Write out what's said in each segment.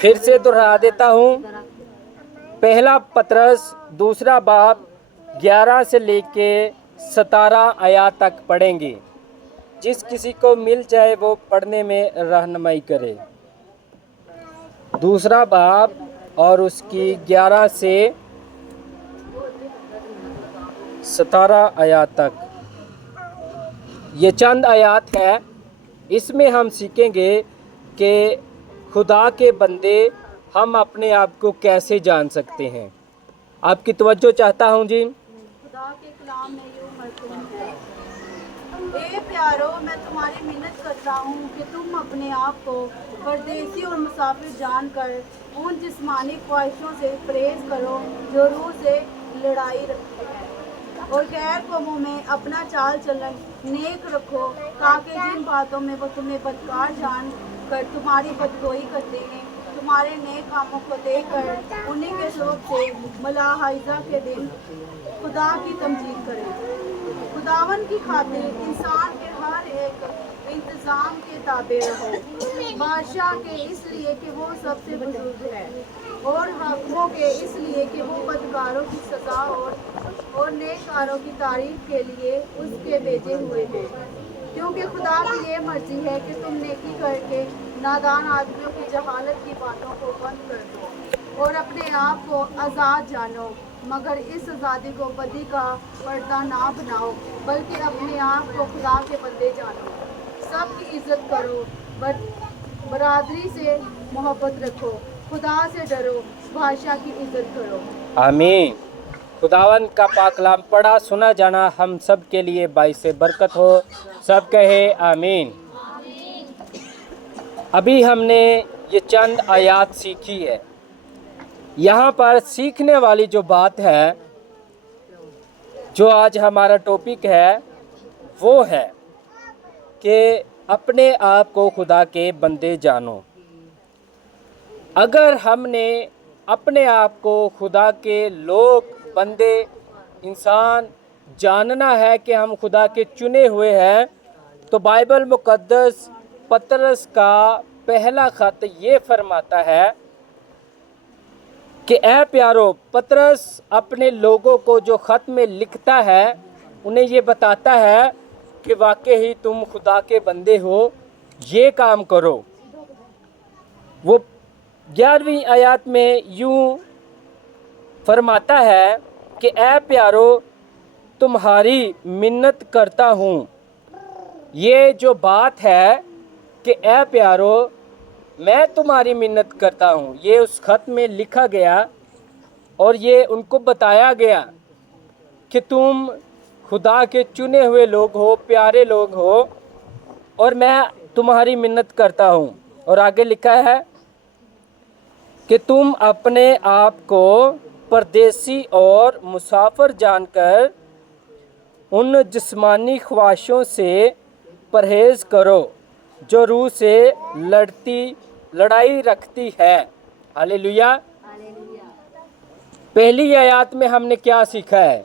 फिर से दोहरा देता हूँ, पहला पतरस दूसरा बाब 11 से लेके 17 आयत तक पढ़ेंगे। जिस किसी को मिल जाए वो पढ़ने में रहनुमाई करे। दूसरा बाब और उसकी 11 से 17 आयत तक। ये चंद आयत है, इसमें हम सीखेंगे कि खुदा के बंदे हम अपने आप को कैसे जान सकते हैं। आपकी तवज्जो चाहता हूँ जी। खुदा के कलाम में यूं मरतूम है, ए प्यारो, मैं तुम्हारी मिन्नत करता हूँ कि तुम अपने आप को परदेसी और मुसाफिर जानकर उन जिस्मानी ख्वाहिशों से परहेज करो जो रूह से लड़ाई रखते हैं, और गैर कौमों में अपना चाल चलन नेक रखो, ताकि जिन बातों में वो तुम्हें बदकार जान कर तुम्हारी बदगोई करते हैं, तुम्हारे नेक कामों को देखकर उन्हीं के सबब से मलाहिजा के दिन खुदा की तमजीद करें। खुदावन की खातिर इंसान के हर एक इंतज़ाम के ताबे रहो, बादशाह के इसलिए कि वो सबसे बुजुर्ग है, और हाकिमों के इसलिए कि वो बदकारों की सज़ा और नेककारों की तारीफ के लिए उसके भेजे हुए हैं। क्योंकि खुदा की ये मर्जी है कि तुम नेकी करके नादान आदमियों की जहालत की बातों को बंद कर दो और अपने आप को आज़ाद जानो, मगर इस आज़ादी को बदी का पर्दा ना बनाओ, बल्कि अपने आप को खुदा के बंदे जानो। सबकी इज्जत करो, बरादरी से मोहब्बत रखो, खुदा से डरो, बादशाह की इज्जत करो। आमीन। खुदावन का पाक कलाम पढ़ा सुना जाना हम सब के लिए बाइस बरकत हो। सब कहे आमीन। अभी हमने ये चंद आयत सीखी है। यहाँ पर सीखने वाली जो बात है, जो आज हमारा टॉपिक है, वो है कि अपने आप को खुदा के बंदे जानो। अगर हमने अपने आप को खुदा के लोग, बंदे, इंसान जानना है कि हम खुदा के चुने हुए हैं, तो बाइबल मुकद्दस पतरस का पहला खत ये फरमाता है कि ऐ प्यारो, पतरस अपने लोगों को जो खत में लिखता है उन्हें ये बताता है कि वाकई ही तुम खुदा के बंदे हो, ये काम करो। वो 11वीं आयत में यूं फरमाता है कि ऐ प्यारो, तुम्हारी मिन्नत करता हूँ। ये जो बात है कि ऐ प्यारो, मैं तुम्हारी मिन्नत करता हूँ, ये उस खत में लिखा गया और ये उनको बताया गया कि तुम खुदा के चुने हुए लोग हो, प्यारे लोग हो, और मैं तुम्हारी मिन्नत करता हूँ। और आगे लिखा है कि तुम अपने आप को परदेसी और मुसाफिर जानकर उन जिस्मानी ख्वाहिशों से परहेज करो जो रूह से लड़ाई रखती है। हालेलुया। पहली आयत में हमने क्या सीखा है?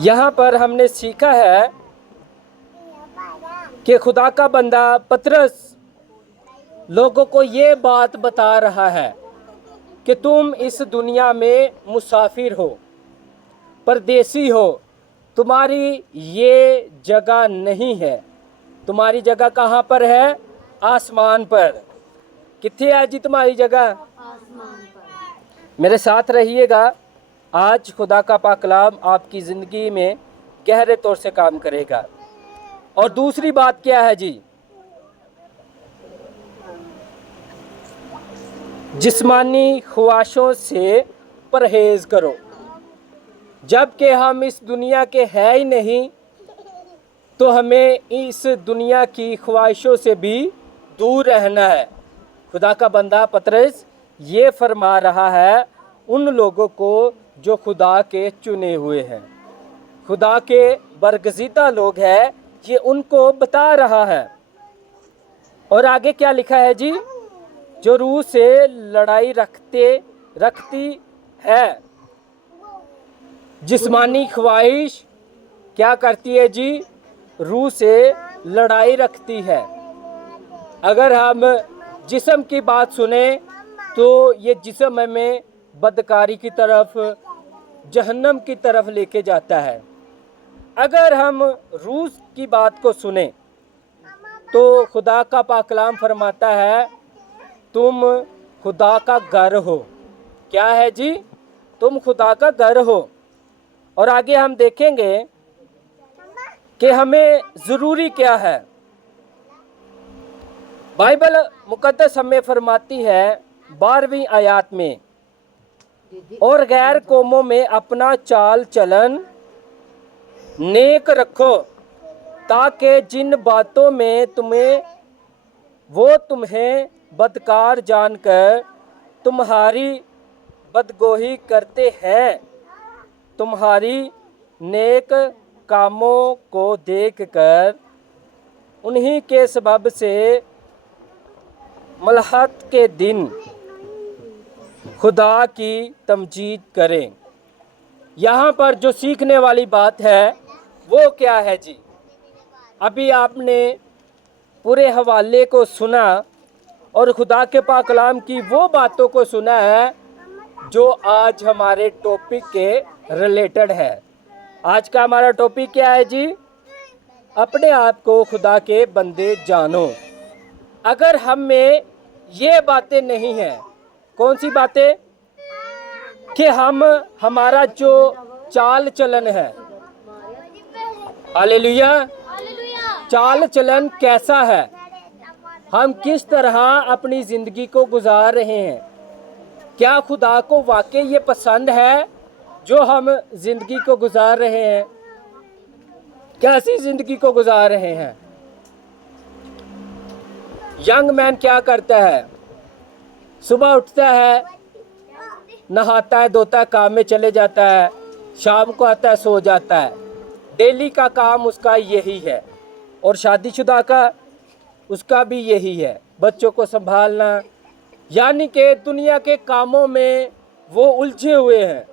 यहाँ पर हमने सीखा है कि खुदा का बंदा पतरस लोगों को ये बात बता रहा है कि तुम इस दुनिया में मुसाफिर हो, परदेसी हो, तुम्हारी ये जगह नहीं है। तुम्हारी जगह कहाँ पर है? आसमान पर। कित्थे है जी तुम्हारी जगह? आसमान पर। मेरे साथ रहिएगा। आज खुदा का पाक कलाम आपकी ज़िंदगी में गहरे तौर से काम करेगा। और दूसरी बात क्या है जी? जिस्मानी ख्वाहिशों से परहेज करो। जबकि हम इस दुनिया के है ही नहीं, तो हमें इस दुनिया की ख्वाहिशों से भी दूर रहना है। खुदा का बंदा पतरस ये फरमा रहा है उन लोगों को जो खुदा के चुने हुए हैं, खुदा के बरगज़ीदा लोग हैं, ये उनको बता रहा है। और आगे क्या लिखा है जी? जो रूह से लड़ाई रखती है। जिस्मानी ख्वाहिश क्या करती है जी? रूह से लड़ाई रखती है। अगर हम जिस्म की बात सुने तो ये जिस्म हमें बदकारी की तरफ, जहन्नम की तरफ लेके जाता है। अगर हम रूह की बात को सुने तो खुदा का पाक कलाम फरमाता है तुम खुदा का घर हो। क्या है जी? तुम खुदा का घर हो। और आगे हम देखेंगे कि हमें ज़रूरी क्या है। बाइबल मुकद्दस हमें फरमाती है 12वीं आयत में, और गैर कौमों में अपना चाल चलन नेक रखो, ताकि जिन बातों में तुम्हें बदकार जानकर तुम्हारी बदगोही करते हैं, तुम्हारी नेक कामों को देखकर उन्हीं के सबब से मलहत के दिन खुदा की तमजीद करें। यहाँ पर जो सीखने वाली बात है वो क्या है जी? अभी आपने पूरे हवाले को सुना और खुदा के पाक कलाम की वो बातों को सुना है जो आज हमारे टॉपिक के रिलेटेड है। आज का हमारा टॉपिक क्या है जी? अपने आप को खुदा के बंदे जानो। अगर हम में ये बातें नहीं हैं, कौन सी बातें? कि हमारा जो चाल चलन है, हालेलुया, चाल चलन कैसा है, हम किस तरह अपनी ज़िंदगी को गुजार रहे हैं, क्या खुदा को वाकई ये पसंद है जो हम ज़िंदगी को गुजार रहे हैं? कैसी ज़िंदगी को गुजार रहे हैं? यंग मैन क्या करता है? सुबह उठता है, नहाता है, धोता है, काम में चले जाता है, शाम को आता है, सो जाता है। डेली का काम उसका यही है। और शादीशुदा का उसका भी यही है, बच्चों को संभालना, यानी कि दुनिया के कामों में वो उलझे हुए हैं।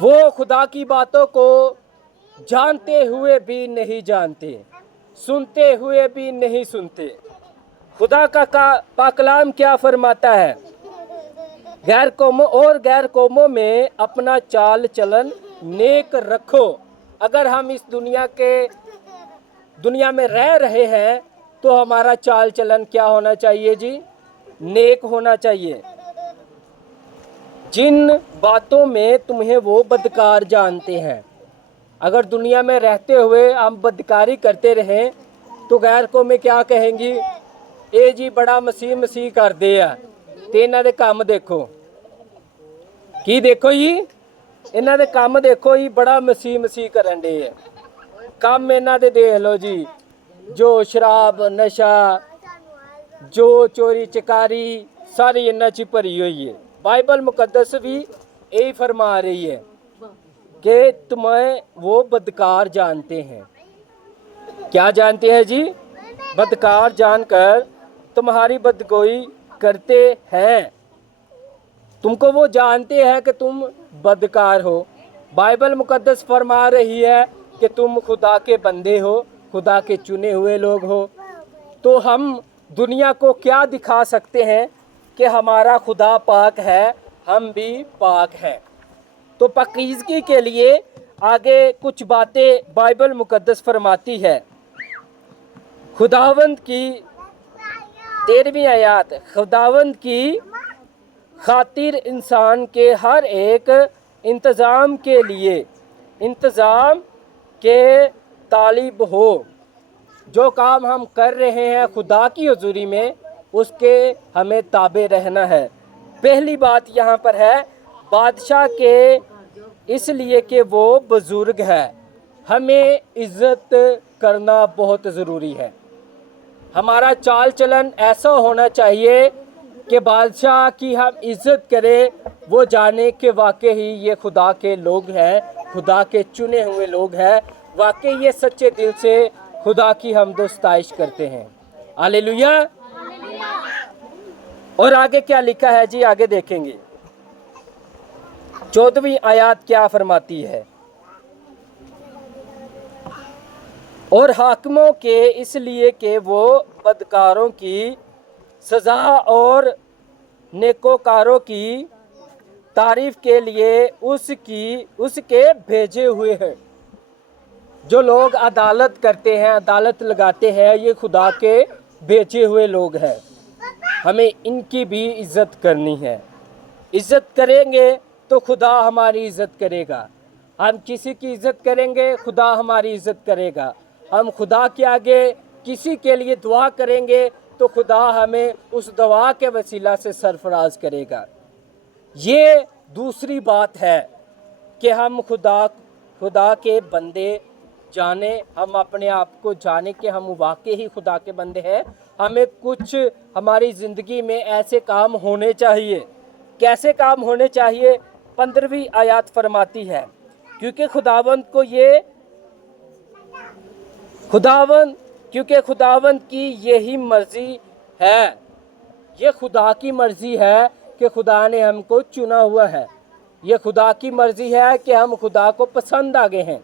वो खुदा की बातों को जानते हुए भी नहीं जानते, सुनते हुए भी नहीं सुनते। खुदा का पाक कलाम क्या फरमाता है? गैर कौमों में अपना चाल चलन नेक रखो। अगर हम इस दुनिया में रह रहे हैं तो हमारा चाल चलन क्या होना चाहिए जी? नेक होना चाहिए। जिन बातों में तुम्हें वो बदकार जानते हैं, अगर दुनिया में रहते हुए हम बदकारी करते रहें तो गैर कौमें क्या कहेंगी? ए जी बड़ा मसीह कर दे आ, ते इन्हां दे काम देखो। की देखो जी? इन्हां दे काम देखो जी, बड़ा मसीह करन दे है। काम इन्हां दे देख लो जी, जो शराब नशा, जो चोरी चकारी, सारी इन्हां च भरी हुई है। बाइबल मुकद्दस भी यही फरमा रही है कि तुम्हें वो बदकार जानते हैं। क्या जानते हैं जी? बदकार जानकर तुम्हारी बदगोई करते हैं। तुमको वो जानते हैं कि तुम बदकार हो। बाइबल मुकद्दस फरमा रही है कि तुम खुदा के बंदे हो, खुदा के चुने हुए लोग हो। तो हम दुनिया को क्या दिखा सकते हैं कि हमारा खुदा पाक है, हम भी पाक हैं। तो पाकीज़गी के लिए आगे कुछ बातें बाइबल मुकद्दस फरमाती है। खुदावंद की 13वीं आयत, खुदावंद की खातिर इंसान के हर एक इंतज़ाम के लिए इंतज़ाम के तालिब हो। जो काम हम कर रहे हैं खुदा की हुजूरी में, उसके हमें ताबे रहना है। पहली बात यहाँ पर है बादशाह के, इसलिए कि वो बुज़ुर्ग है। हमें इज़्ज़त करना बहुत ज़रूरी है। हमारा चाल चलन ऐसा होना चाहिए कि बादशाह की हम इज़्ज़त करें, वो जाने कि वाकई ही ये खुदा के लोग हैं, खुदा के चुने हुए लोग हैं, वाकई ये सच्चे दिल से खुदा की हमदो सताइश करते हैं। हालेलुया। और आगे क्या लिखा है जी? आगे देखेंगे 14वीं आयत क्या फरमाती है? और हाकिमों के, इसलिए कि वो बदकारों की सज़ा और नेकोकारों की तारीफ के लिए उसके भेजे हुए हैं। जो लोग अदालत करते हैं, अदालत लगाते हैं, ये खुदा के भेजे हुए लोग हैं। हमें इनकी भी इज़्ज़त करनी है। इज़्ज़त करेंगे तो खुदा हमारी इज़्ज़त करेगा। हम किसी की इज़्ज़त करेंगे, खुदा हमारी इज़्ज़त करेगा। हम खुदा के आगे किसी के लिए दुआ करेंगे तो खुदा हमें उस दुआ के वसीला से सरफराज करेगा। ये दूसरी बात है कि हम खुदा के बंदे जाने, हम अपने आप को जाने कि हम वाकई ही खुदा के बंदे हैं। हमें कुछ हमारी ज़िंदगी में ऐसे काम होने चाहिए। कैसे काम होने चाहिए? 15वीं आयत फरमाती है, क्योंकि खुदावंद की यही मर्जी है, ये खुदा की मर्जी है कि खुदा ने हमको चुना हुआ है। ये खुदा की मर्जी है कि हम खुदा को पसंद आ गए हैं।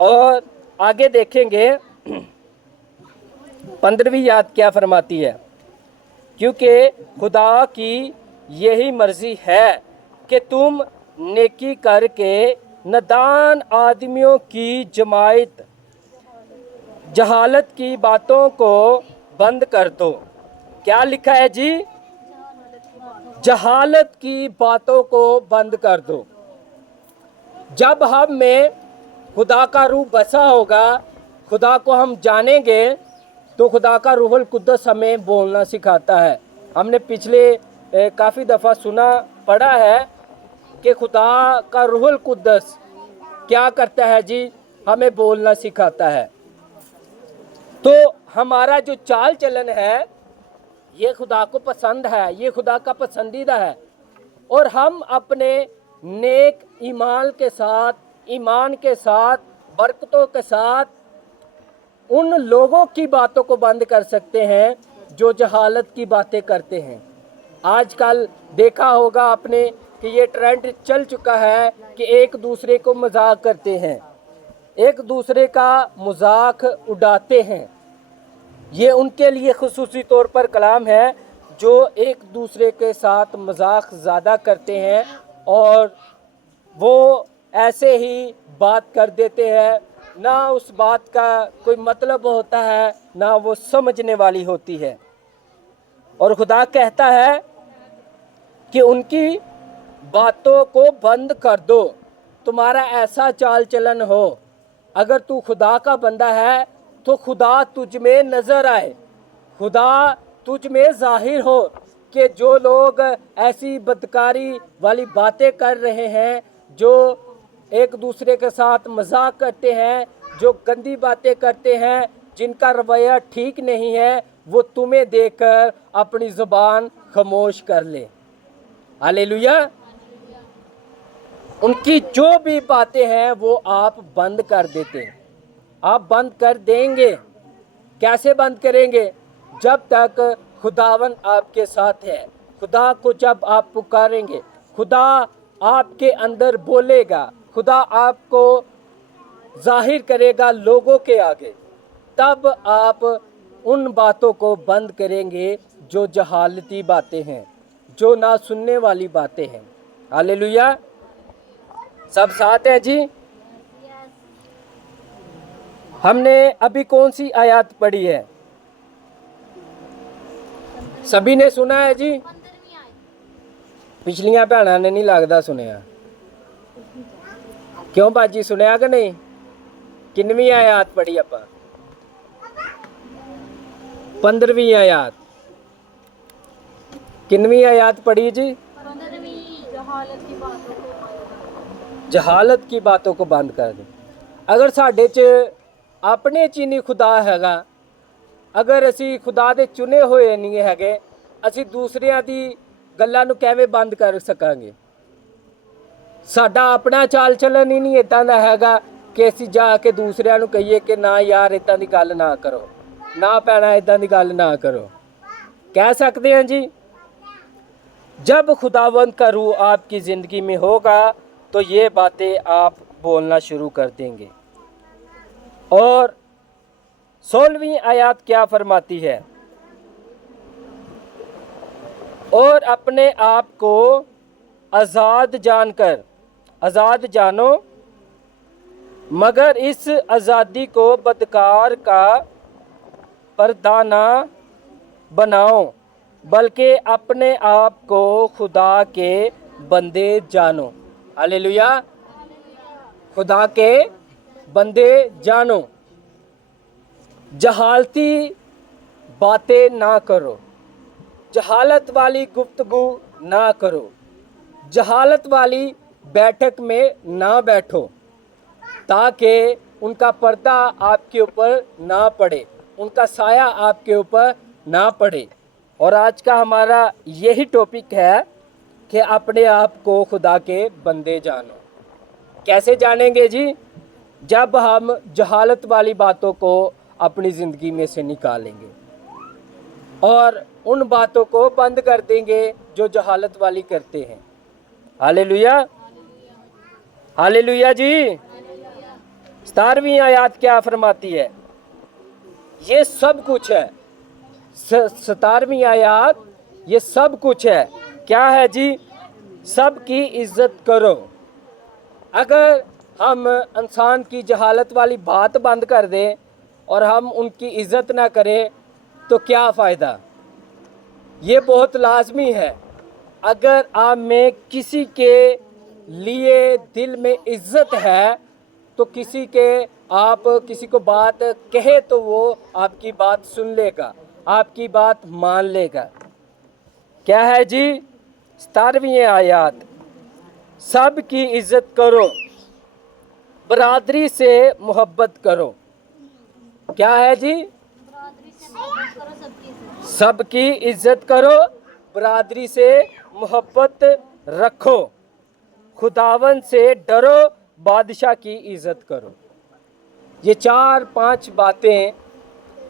और आगे देखेंगे 15वीं आयत क्या फरमाती है, क्योंकि खुदा की यही मर्जी है कि तुम नेकी करके नादान आदमियों की जहालत की बातों को बंद कर दो। क्या लिखा है जी? जहालत की बातों को बंद कर दो। जब हम में खुदा का रूह बसा होगा, खुदा को हम जानेंगे, तो खुदा का रूहुल कुद्दस हमें बोलना सिखाता है। हमने पिछले काफ़ी दफ़ा सुना पढ़ा है कि खुदा का रूहुल कुद्दस क्या करता है जी? हमें बोलना सिखाता है। तो हमारा जो चाल चलन है ये खुदा को पसंद है, ये खुदा का पसंदीदा है। और हम अपने नेक ईमान के साथ बरकतों के साथ उन लोगों की बातों को बंद कर सकते हैं जो जहालत की बातें करते हैं। आजकल देखा होगा आपने कि ये ट्रेंड चल चुका है कि एक दूसरे को मजाक करते हैं, एक दूसरे का मजाक उड़ाते हैं। ये उनके लिए खुसूसी तौर पर कलाम है जो एक दूसरे के साथ मजाक ज़्यादा करते हैं और वो ऐसे ही बात कर देते हैं, ना उस बात का कोई मतलब होता है, ना वो समझने वाली होती है। और खुदा कहता है कि उनकी बातों को बंद कर दो। तुम्हारा ऐसा चाल चलन हो, अगर तू खुदा का बंदा है तो खुदा तुझ में नज़र आए, खुदा तुझ में ज़ाहिर हो। कि जो लोग ऐसी बदकारी वाली बातें कर रहे हैं, जो एक दूसरे के साथ मजाक करते हैं, जो गंदी बातें करते हैं, जिनका रवैया ठीक नहीं है, वो तुम्हें देखकर अपनी ज़ुबान खामोश कर ले। हालेलुया। उनकी जो भी बातें हैं वो आप बंद कर देते हैं, आप बंद कर देंगे। कैसे बंद करेंगे? जब तक खुदावन आपके साथ है। खुदा को जब आप पुकारेंगे, खुदा आपके अंदर बोलेगा, खुदा आपको जाहिर करेगा लोगों के आगे, तब आप उन बातों को बंद करेंगे जो जहालती बातें हैं, जो ना सुनने वाली बातें हैं। हालेलुया। सब साथ हैं जी? हमने अभी कौन सी आयत पढ़ी है? सभी ने सुना है जी? पिछलियां भैनों ने नहीं लगता सुनिया। क्यों बाजी, सुनिया कि नहीं? किनवी आयत पढ़ी आप? 15वीं आयत। किनवी आयत पढ़ी जी? जहालत की बातों को बंद कर दे। अगर साढ़े च अपने च नहीं खुदा हैगा, अगर असी खुदा दे चुने होए नहीं हैगे, असी दूसरियां दी गल्लां नूं किवें बंद कर सकांगे? साडा अपना चाल चलन ही नहीं इदां दा हैगा कि असी जाके दूसरियां नूं कहिए कि ना यार इदां दी गल ना करो, ना भैणा इदां दी गल ना करो। कह सकते हैं जी? जब खुदावंद का रूह आपकी ज़िंदगी में होगा तो ये बातें आप बोलना शुरू कर देंगे। और 16वीं आयत क्या फरमाती है? और अपने आप को आज़ाद जानो, मगर इस आज़ादी को बदकार का पर्दा ना बनाओ, बल्कि अपने आप को खुदा के बंदे जानो। हालेलुया, खुदा के बंदे जानो। जहालती बातें ना करो, जहालत वाली गुफ्तगू ना करो, जहालत वाली बैठक में ना बैठो, ताकि उनका पर्दा आपके ऊपर ना पड़े, उनका साया आपके ऊपर ना पड़े। और आज का हमारा यही टॉपिक है कि अपने आप को खुदा के बंदे जानो। कैसे जानेंगे जी? जब हम जहालत वाली बातों को अपनी ज़िंदगी में से निकालेंगे और उन बातों को बंद कर देंगे जो जहालत वाली करते हैं। हालेलुया, हालेलुया जी। 17वीं आयत क्या फरमाती है? ये सब कुछ है। 17वीं आयत, ये सब कुछ है। क्या है जी? सब की इज्जत करो। अगर हम इंसान की जहालत वाली बात बंद कर दें और हम उनकी इज्जत ना करें तो क्या फ़ायदा? ये बहुत लाजमी है। अगर आप में किसी के लिए दिल में इज्जत है तो आप किसी को बात कहे तो वो आपकी बात सुन लेगा, आपकी बात मान लेगा। क्या है जी? 17वीं आयत, सब की इज्जत करो, बरादरी से मोहब्बत करो। क्या है जी? सबकी इज्जत करो, बरादरी से मोहब्बत रखो, खुदावन से डरो, बादशाह की इज्जत करो। ये 4-5 बातें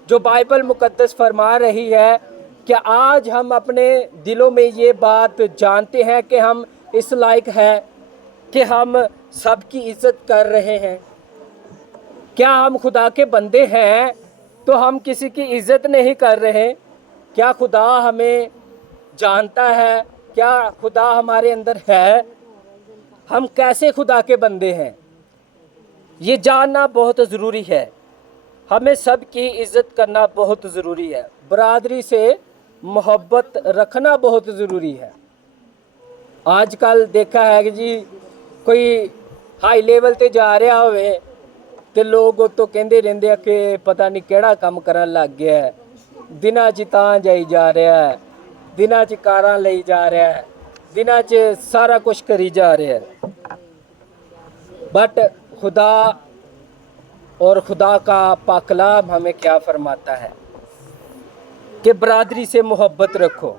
जो बाइबल मुकद्दस फरमा रही है कि आज हम अपने दिलों में ये बात जानते हैं कि हम इस लायक हैं कि हम सबकी इज्जत कर रहे हैं। क्या हम खुदा के बंदे हैं तो हम किसी की इज्जत नहीं कर रहे? क्या खुदा हमें जानता है? क्या खुदा हमारे अंदर है? हम कैसे खुदा के बंदे हैं, ये जानना बहुत ज़रूरी है। हमें सबकी इज्जत करना बहुत ज़रूरी है, बरादरी से मोहब्बत रखना बहुत ज़रूरी है। आजकल देखा है कि जी कोई हाई लेवल ते जा रहा होवे ते लोग तो कहते रहंदे आ कि पता नहीं केड़ा काम करन लग गया है, दिनां च तां जाई जा रहा है, दिनां च कारां लई जा रहा है, दिनां च सारा कुछ करी जा रहा है। बट खुदा और खुदा का पाक कलाम हमें क्या फरमाता है कि बरादरी से मोहब्बत रखो।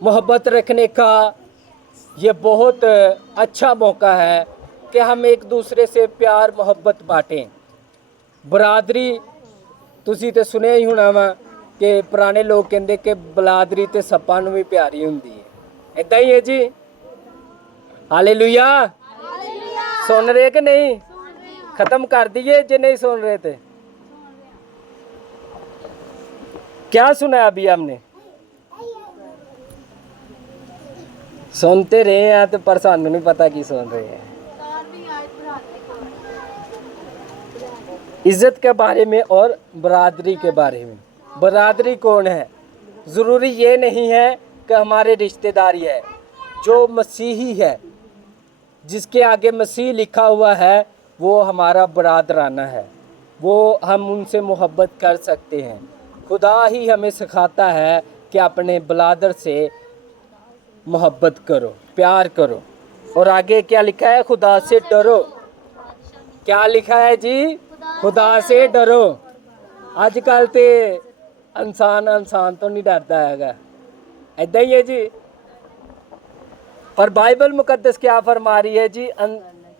मोहब्बत रखने का ये बहुत अच्छा मौका है कि हम एक दूसरे से प्यार मोहब्बत बांटें। बरादरी तुसी ते सुने ही होना वा कि पुराने लोग कहते कि बरादरी ते सप्पां नूं भी प्यारी हुंदी है। इदां ही है जी। हालेलुया, सुन रहे कि नहीं? ख़त्म कर दिए जो नहीं सुन रहे थे। क्या सुना अभी हमने? सुनते रहे हैं तो पर सानू नहीं पता की सुन रहे हैं। इज्जत के बारे में और बरादरी के बारे में। बरादरी कौन है? ज़रूरी ये नहीं है कि हमारे रिश्तेदारी है। जो मसीही है, जिसके आगे मसीह लिखा हुआ है, वो हमारा बरादराना है, वो हम उनसे मोहब्बत कर सकते हैं। खुदा ही हमें सिखाता है कि अपने बलादर से मोहब्बत करो, प्यार करो। और आगे क्या लिखा है? खुदा से डरो। क्या लिखा है जी? खुदा से डरो। आजकल ते इंसान तो नहीं डरता हैगा, ऐदा ही है जी। पर बाइबल मुकद्दस क्या फरमा रही है जी?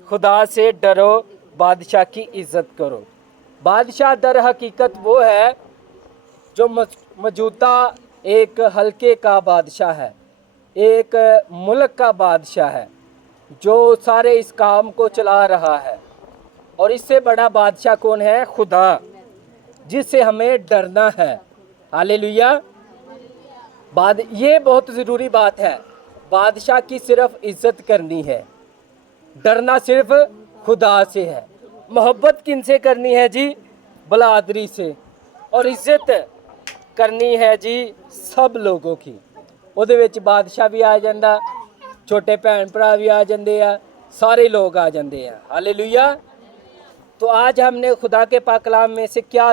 खुदा से डरो, बादशाह की इज्जत करो। बादशाह दर हकीकत वो है जो मौजूदा एक हल्के का बादशाह है, एक मुल्क का बादशाह है, जो सारे इस काम को चला रहा है। और इससे बड़ा बादशाह कौन है? खुदा, जिससे हमें डरना है। हालेलुया, बाद ये बहुत ज़रूरी बात है, बादशाह की सिर्फ इज्जत करनी है, डरना सिर्फ खुदा से है। मोहब्बत किन से करनी है जी? बलादरी से। और इज्जत करनी है जी सब लोगों की। ਉਹਦੇ ਵਿੱਚ ਬਾਦਸ਼ਾਹ ਵੀ ਆ ਜਾਂਦਾ, ਛੋਟੇ ਭੈਣ ਭਰਾ भी आ जाते हैं, सारे लोग आ जाते हैं। हालेलुया। तो आज हमने खुदा के पाक कलाम में से क्या